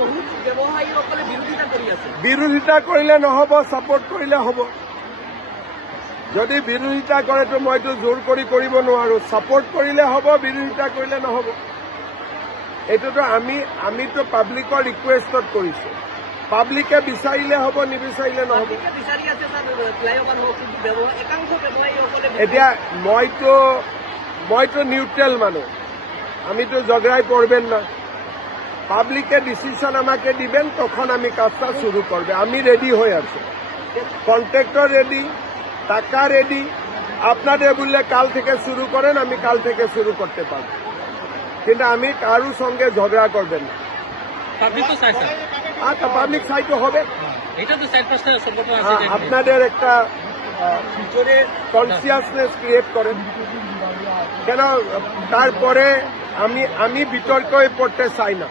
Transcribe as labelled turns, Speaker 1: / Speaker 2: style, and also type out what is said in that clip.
Speaker 1: বহুত ব্যৱসায়ীসকলে বিৰোধিতা কৰি আছে।
Speaker 2: বিৰোধিতা কৰিলে নহ'ব ছাপোৰ্ট কৰিলে হ'ব। যদি বিৰোধিতা কৰেতো মইতো জোৰ কৰি কৰিব নোৱাৰো। ছাপোৰ্ট কৰিলে হ'ব বিৰোধিতা কৰিলে নহ'ব। এইটোতো আমি আমিতো পাব্লিকৰ ৰিকুৱেষ্টত কৰিছো। পাব্লিকে বিচাৰিলে হ'ব নিবিচাৰিলে নহ'ব। এতিয়া মইতো মইতো নিউট্রেল মানুষ আমি তো ঝগড়াই পড়বেন না। পাবলিকে ডিসিশন আমাকে দিবেন তখন আমি কাজটা শুরু করবে। আমি রেডি হয়ে আছি। কন্ট্রাক্টর রেডি টাকা রেডি আপনাদের বললে কাল থেকে শুরু করেন আমি কাল থেকে শুরু করতে পারব। কিন্তু আমি কারুর সঙ্গে ঝগড়া করবেন না। আচ্ছা পাবলিক সাইটও হবে। হ্যাঁ, আপনাদের একটা কনসিয়াসনেস ক্রিয়েট করেন। কেন? তারপরে আমি আমি বিতর্কে পড়তে চাই না।